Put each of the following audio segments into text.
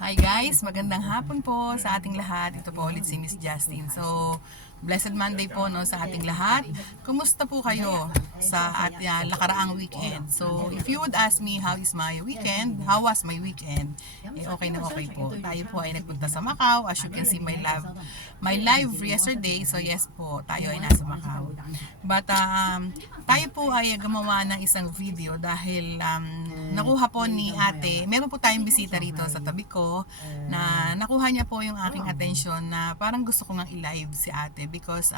Hi guys, magandang hapon po sa ating lahat. Ito po ulit si Miss Justin. So, Blessed Monday po no sa ating lahat. Kumusta po kayo sa ating nakaraang weekend? So, if you would ask me how is my weekend, how was my weekend? Okay na okay po. Tayo po ay nagpunta sa Macau. As you can see my live yesterday. So, yes po, tayo ay nasa Macau. But tayo po ay gumawa ng isang video dahil nakuha po ni ate, meron po tayong bisita rito sa tabi ko na nakuha niya po yung aking attention na parang gusto ko nga i-live si ate because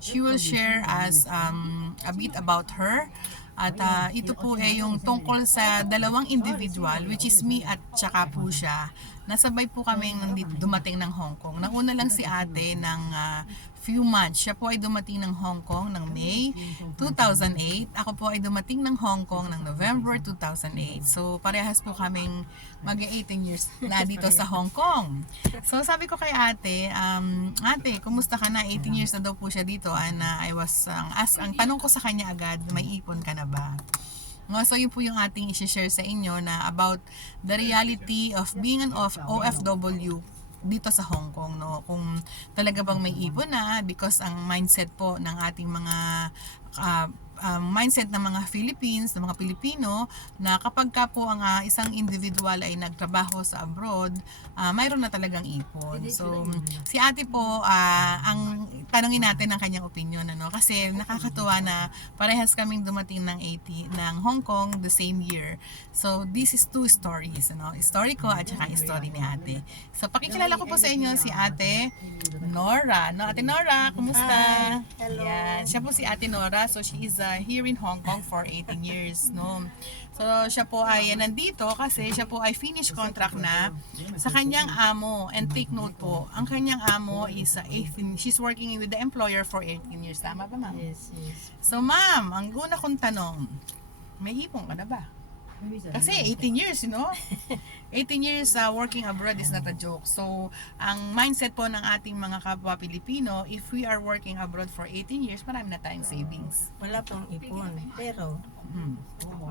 she will share us a bit about her. At ito po ay yung tungkol sa dalawang individual, which is me at tsaka po siya. Nasabay po kami dumating ng Hong Kong. Nauna lang si ate ng few months. Siya po ay dumating ng Hong Kong ng May 2008. Ako po ay dumating ng Hong Kong ng November 2008. So parehas po kaming mag-18 years na dito sa Hong Kong. So sabi ko kay ate, ate, kumusta ka na? 18 years na daw po siya dito. And ang tanong ko sa kanya agad, may ipon ka na ba? No, so yun po yung ating i-share sa inyo na about the reality of being an OFW dito sa Hong Kong, no? Kung talaga bang may ipon na because ang mindset po ng ating mga mindset ng mga Philippines, ng mga Pilipino, na kapag ka po ang isang individual ay nagtrabaho sa abroad, mayroon na talagang ipon. So, si ate po, ang tanongin natin ang kanyang opinion, ano? Kasi nakakatuwa na parehas kaming dumating ng Hong Kong the same year. So, this is two stories, ano? Story ko at saka story ni ate. So, pakikilala ko po sa inyo si ate Nora. No, ate Nora, kumusta? Hi. Hello. Yan. Siya po si ate Nora. So, she is here in Hong Kong for 18 years, no? So, siya po ay nandito kasi siya po ay finish contract na sa kanyang amo. And take note po, ang kanyang amo is 18, she's working with the employer for 18 years. Tama ba, ma'am? Yes, yes. So, ma'am, ang una kong tanong, may ipon ka na ba? Kasi 18 years, you know? 18 years working abroad is not a joke. So, ang mindset po ng ating mga kapwa Pilipino, if we are working abroad for 18 years, marami na tayong savings. Wala pong ipon. Pero,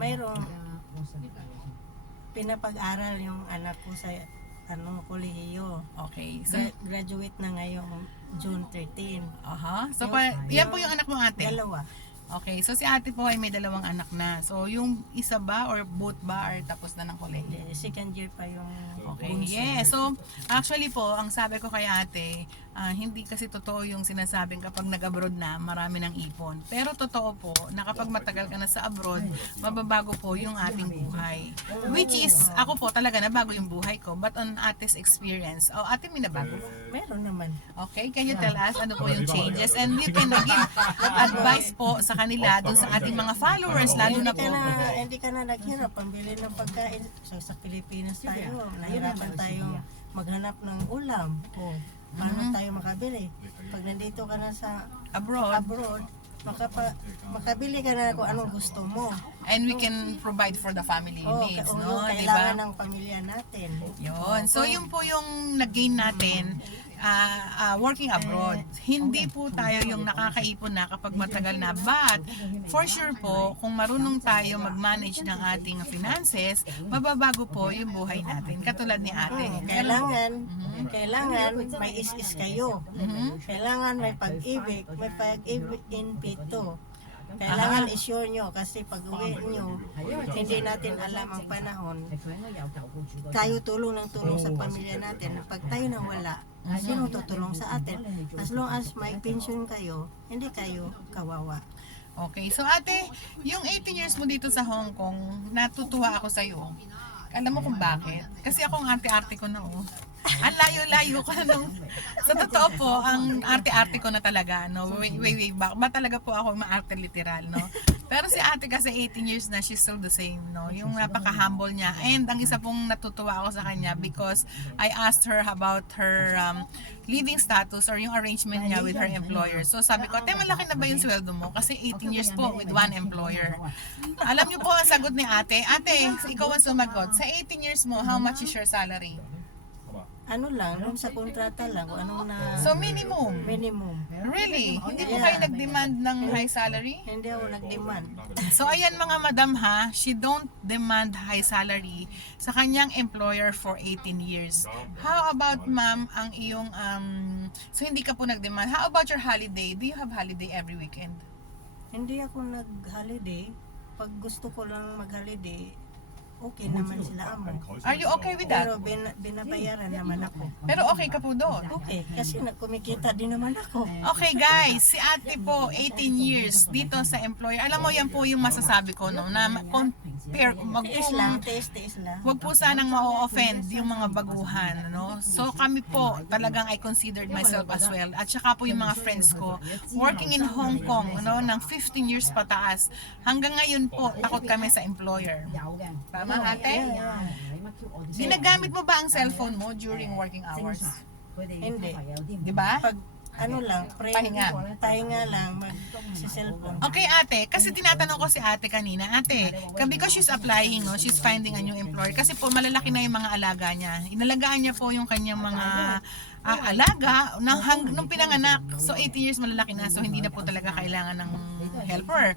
mayroong pinapag-aral yung anak ko sa kolehiyo. Okay. So, Graduate na ngayong June 13. aha. So, yan po yung anak mo, ate? Dalawa. Okay. So, si ate po ay may dalawang anak na. So, yung isa ba or both ba or tapos na ng kolehiyo? Second year pa yung Okay, bunso. yes. So, actually po, ang sabi ko kay ate, hindi kasi totoo yung sinasabing kapag nag-abroad na, marami ng ipon. Pero totoo po, na kapag matagal ka na sa abroad, mababago po yung ating buhay. Which is, ako po talaga nabago yung buhay ko. But on ate's experience, ate may nabago ba? Meron naman. Okay, can you tell us ano po yung changes? And you can give advice po sa kanila, dun sa ating mga followers, lalo na po. Hindi ka na naghirap pambili ng pagkain. So, sa Pilipinas tayo, nahirapan tayong maghanap ng ulam. Paano tayo makabili? Pag nandito ka na sa Abroad. makabili ka na kung anong gusto mo. And we can provide for the family needs, no? Yung Diba? kailangan ng pamilya natin. Yun. So, yun po yung nag-gain natin working abroad. Hindi po tayo yung nakakaipon na kapag matagal na. But, for sure po, kung marunong tayo mag-manage ng ating finances, mababago po yung buhay natin. Katulad ni ate. Kailangan may is kayo. Kailangan may pag-ibig in pito. Kailangan i-sure nyo kasi pag uwi nyo, hindi natin alam ang panahon. Tayo tulong ng tulong sa pamilya natin. Pag tayo nang wala, sino tutulong sa atin? As long as may pension kayo, hindi kayo kawawa. Okay. So, ate, yung 18 years mo dito sa Hong Kong, natutuwa ako sa'yo. Alam mo kung bakit? Kasi ako ang arte-arte ko na, oh. Ang layo-layo ko na nung... Sa totoo po, ang arte-arte ko na talaga, no? Way back. Ba talaga po ako ma-arte literal, no? Pero si ate kasi 18 years na, she's still the same, no? Yung napaka-humble niya. And ang isa pong natutuwa ako sa kanya because I asked her about her living status or yung arrangement niya with her employer. So sabi ko, malaki na ba yung sweldo mo? Kasi 18 years po with one employer. Alam niyo po ang sagot ni ate. Ate, ikaw ang sumagot. Sa 18 years mo, how much is your salary? ano lang, dun sa kontrata lang, kung anong na So minimum. minimum. Really? Hindi po Yeah. kayo nag-demand ng high salary? Hindi ako nag-demand. So ayan mga madam ha, she don't demand high salary sa kanyang employer for 18 years. How about ma'am ang iyong so hindi ka po nag-demand. How about your holiday? Do you have holiday every weekend? Hindi ako nag-holiday. Pag gusto ko lang mag-holiday, okay naman sila amo. Are you okay with that? Pero binabayaran naman ako. Pero okay ka po doon. Okay, kasi kumikita din naman ako. Okay guys, si ate po 18 years dito sa employer. Alam mo yan po yung masasabi ko no na compare Tiis lang, tiis lang. wag po sanang ma-offend yung mga baguhan, no? So kami po talagang I considered myself as well. At saka po yung mga friends ko working in Hong Kong, no, ng 15 years pataas. Hanggang ngayon po takot kami sa employer. Tama ate? Ginagamit mo ba ang cellphone mo during working hours? Hindi. Di ba? Pag ano lang, Pahinga. pahinga lang, sa cellphone. Okay ate, kasi tinatanong ko si ate kanina, ate, because she's applying, no, she's finding a new employer, kasi po malalaki na yung mga alaga niya. Inalagaan niya po yung kanyang mga alaga nung pinanganak. So 18 years malalaki na, so hindi na po talaga kailangan ng helper.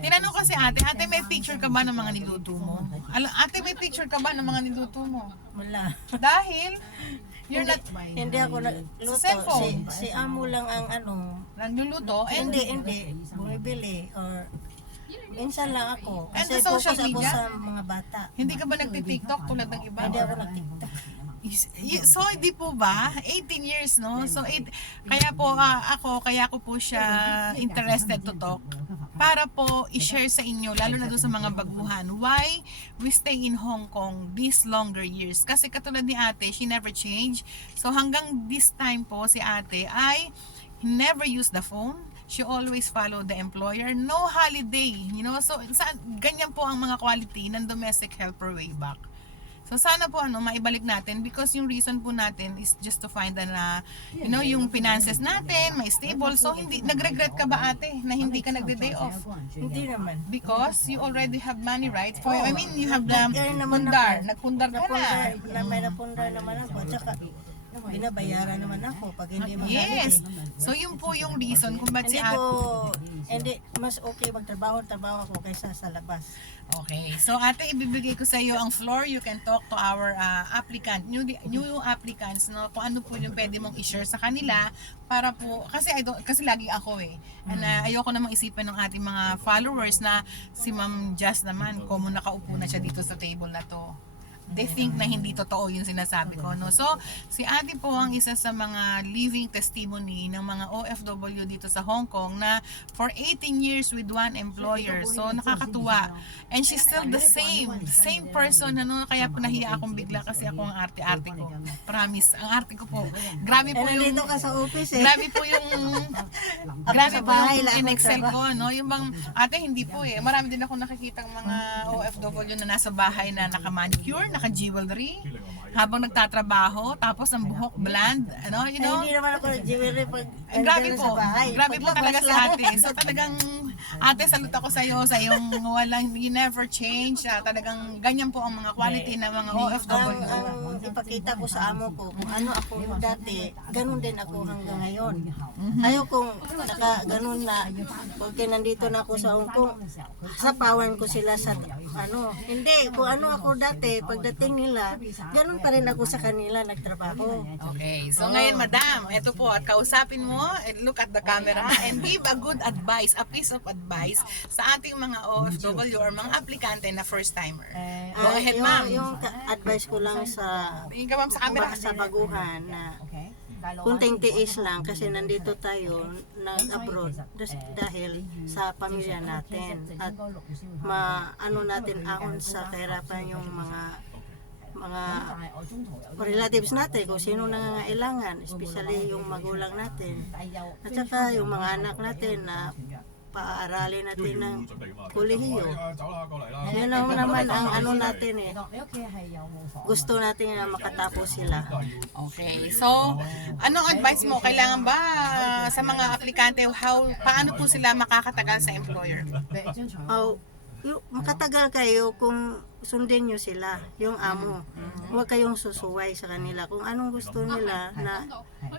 Tinanong ko si ate, ate may picture ka ba ng mga niluto mo? Ate may picture ka ba ng mga niluto mo? Wala. Dahil, you're not Hindi ako nagluto. Sa cellphone? Si amo lang ang ano. nagluluto and Hindi. Bumibili. Or minsan lang ako. And Kasi sa social focus ako media? sa mga bata. hindi ka ba nagti-TikTok tulad ng iba? Hindi ako nag-TikTok. So, hindi po ba? 18 years, no? So, kaya po, kaya ko po siya interested to talk para po i-share sa inyo, lalo na doon sa mga baguhan, why we stay in Hong Kong these longer years. Kasi katulad ni ate, she never changed. So, hanggang this time po, si ate ay never use the phone. She always follow the employer. No holiday, you know? So, ganyan po ang mga quality ng domestic helper way back. So sana po maibalik natin because yung reason po natin is just to find na yung finances natin may stable. So hindi nagregret ka ba ate na hindi ka nagde-day off? Hindi naman. Because you already have money, right? I mean, you have the Nag-earn naman pundar. ako. Nagpundar ka na. May napundar naman ako. At saka, binabayaran naman ako pag hindi Yes. So yun po yung reason kung ba't si ate. Hindi, mas okay magtrabaho ako kaysa sa labas. Okay. So ate, ibibigay ko sa iyo ang floor. You can talk to our applicant, new applicants, no? Kung ano po yung pwede mong i-share sa kanila para po kasi lagi ako and ayoko namang isipan ng ating mga followers na si Ma'am Jazz naman common nakaupo na siya dito sa table na to. They think na hindi totoo yung sinasabi ko, no? So, si ate po ang isa sa mga living testimony ng mga OFW dito sa Hong Kong na for 18 years with one employer. So, nakakatuwa. And she's still the same person, ano? Kaya po nahiya akong bigla kasi ako ang arte-arte ko. Promise, ang arte ko po. Grabe po yung... Nandito ka sa office Grabe po yung in-excel ko, no? Yung bang, ate, hindi po Marami din ako nakikitang mga OFW na nasa bahay na naka-manicure, naka-jewelry, habang nagtatrabaho, tapos ang buhok bland, you know? Hindi naman ako nag-jewelry pag Grabe andun po. sa bahay. Grabe po Paglabas talaga si lang. ate. So talagang, ate, salute ako sa iyo you never change. Talagang ganyan po ang mga quality ng mga OFW. Ang ipakita ko sa amo ko, kung ano ako dati, ganun din ako hanggang ngayon. Ayaw kong ganun na, porque nandito na ako sa Hong Kong, sapawan ko sila sa hindi, kung ano ako dati, pagdating nila, ganun pa rin ako sa kanila nagtrabaho. Okay, so ngayon madam, ito po at kausapin mo, and look at the camera and give a good advice, a piece of advice sa ating mga OFW or mga aplikante na first timer. Go ahead ma'am. Yung advice ko lang sa Tingin ka ma'am sa camera. sa baguhan na kunting tiis lang kasi nandito tayo nag-abroad dahil sa pamilya natin at maano natin ahon sa kahirapan yung mga relatives natin kung sino nangangailangan, especially yung magulang natin at saka yung mga anak natin na paaralin natin ng kolehiyo. Yun ang naman ang natin gusto natin na makatapos sila. Okay, so anong advice mo? Kailangan ba sa mga aplikante, paano po sila makakatagal sa employer? Makatagal kayo kung sundin nyo sila, yung amo. Huwag kayong susuway sa kanila. Kung anong gusto nila na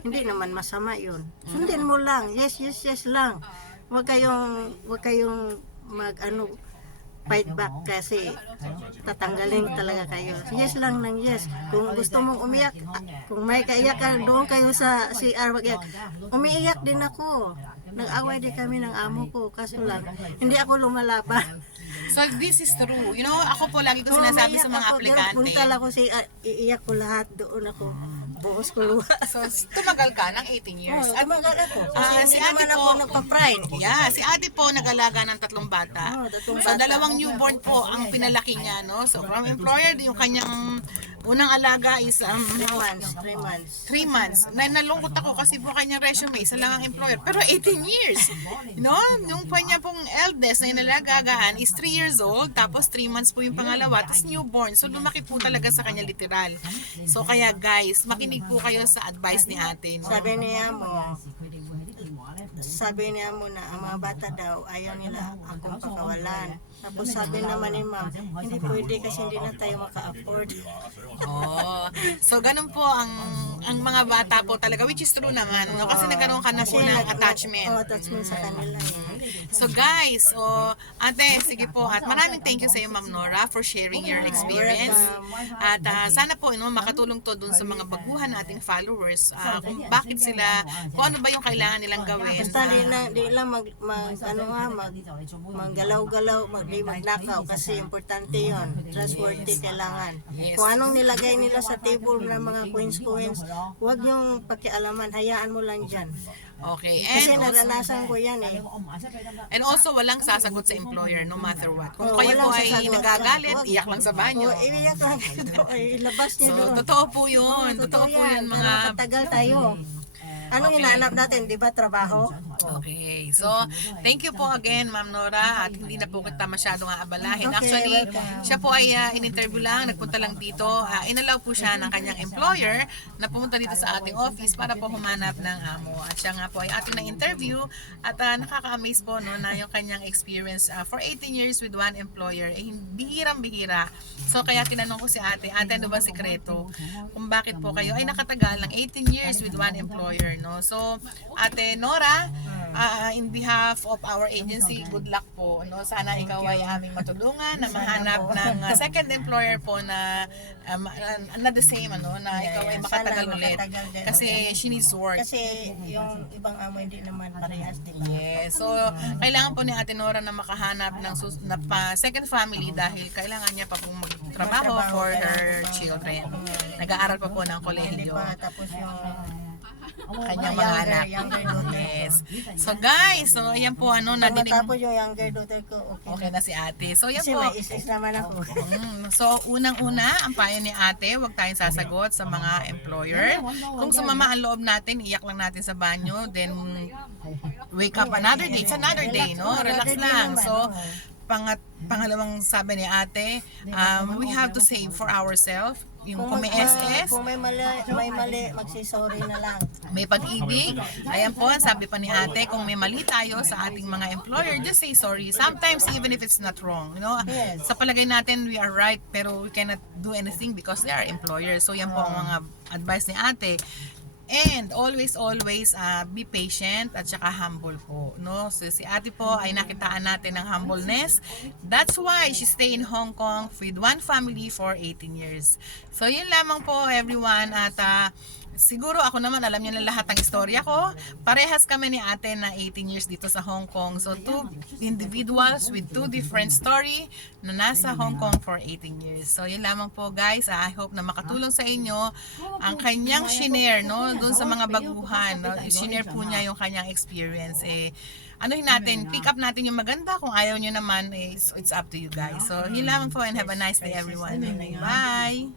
hindi naman masama yun. Sundin mo lang. Yes, yes, yes lang. Huwag kayong fight back kasi tatanggalin talaga kayo. Yes lang ng yes. Kung gusto mong umiyak, kung may kaiyakan, doon kayo sa CR mag-iyak. Umiiyak din ako. Nag-away din kami ng amo ko. Kaso lang, hindi ako lumalaban. So this is true. You know, ako po lagi ko sinasabi sa mga aplikante. Punta lang ako iiyak ko lahat doon ako. Buhos ko luha. So tumagal ka ng 18 years. At magal ako. Si Hindi ate naman po, ako nagpa-pride. yeah, si ate po nag-alaga ng 3 bata. Tatlong So dalawang newborn po ang pinalaki niya, no? So from employer, yung kanyang unang alaga is 3 months. 3 months. Nalungkot ako kasi po kanyang resume, isa lang ang employer. Pero 18 years. No? Yung po niya pong eldest na inalagagaan is 3 years old, tapos 3 months po yung pangalawa, tapos newborn. So lumaki po talaga sa kanya literal. So kaya guys, makinig po kayo sa advice ni ate. No? Sabi niya mo na ang mga bata daw ayaw nila akong pakawalan. Tapos sabi naman ni ma'am, hindi pwede kasi hindi na tayo maka-afford. Oh. So ganun po ang mga bata po talaga, which is true naman, no? Kasi nagkaroon ka na po ng attachment. Attachment sa kanila. So guys, ate, sige po, at maraming thank you sa iyo Ma'am Nora for sharing your experience. At sana po makatulong to dun sa mga baguhan nating followers, kung bakit sila, kung ano ba yung kailangan nilang gawin. Basta di lang maggalaw-galaw, magnakaw kasi importante yon. Trustworthy kailangan. Yes. Kung anong nilagay nila sa table ng mga coins, huwag yung pakialaman, hayaan mo lang dyan. Okay, Kasi and also, naranasan ko yan walang sasagot sa employer no matter what. Kung Oo, kayo po walang ay sasagot. nagagalit, Wag. iyak lang sa banyo. Iiyak lang ito, ilabas niyo So, doon. totoo po yun. Totoo po yun, mga... Pero katagal tayo. Anong hinahanap natin, di ba, trabaho? Okay. So, thank you po again, Ma'am Nora. At hindi na po kita masyadong aabalahin. Okay, Actually, welcome. siya po ay in-interview lang, nagpunta lang dito. Inalaw po siya ng kanyang employer na pumunta dito sa ating office para po humanap ng amo. At siya nga po ay ating na-interview at nakaka-amaze po no, na yung kanyang experience for 18 years with one employer. Bihirang-bihira. So, kaya tinanong ko si ate, ano ba sikreto? Kung bakit po kayo ay nakatagal ng 18 years with one employer, no? So, ate Nora, in behalf of our agency, good luck po, no? Sana ikaw ay aming matulungan na mahanap ng second employer po na the same, na ikaw ay makatagal Sana ulit. makatagal din. Kasi she needs work. Kasi yung ibang amo hindi naman parehas, di ba? Yes. So, kailangan po ni Ate Nora na makahanap ng second family dahil kailangan niya pa pong magtrabaho for her children. Nag-aaral pa po ng Hindi kolehiyo. pa tapos yung Kanyang mga anak. younger daughter. Yes. So guys, so ayan po Pag nadinig. matapos yung younger daughter ko, okay. Okay na si Ate. So yan Kasi po. may isis naman ako. So, unang-una, ang payo ni ate, huwag tayong sasagot sa mga employer. Kung sumama ang loob natin, iyak lang natin sa banyo, then wake up another day. It's another day, no? Relax lang. So, pangalawang sabi ni ate, we have to save for ourselves. Yung kung may SS, Kung may mali, magsisorry na lang. may pag-ibig. Ayan po, sabi pa ni ate, kung may mali tayo sa ating mga employer, just say sorry. Sometimes, even if it's not wrong. Yes. Sa palagay natin, we are right, pero we cannot do anything because they are employers. So, yan po ang mga advice ni ate. And always be patient at saka humble po, no? So si ate po ay nakitaan natin ng humbleness. That's why she stay in Hong Kong with one family for 18 years. So yun lamang po everyone at siguro ako naman alam niyo na lahat ng istorya ko. Parehas kami ni ate na 18 years dito sa Hong Kong. So two individuals with two different story na nasa Hong Kong for 18 years. So yun lamang po guys. I hope na makatulong sa inyo ang kanyang shinare, no? Doon sa mga baguhan. No? Shinare po niya yung kanyang experience. Anuhin natin, pick up natin yung maganda. Kung ayaw nyo naman, it's up to you guys. So yun lamang po and have a nice day everyone. Bye!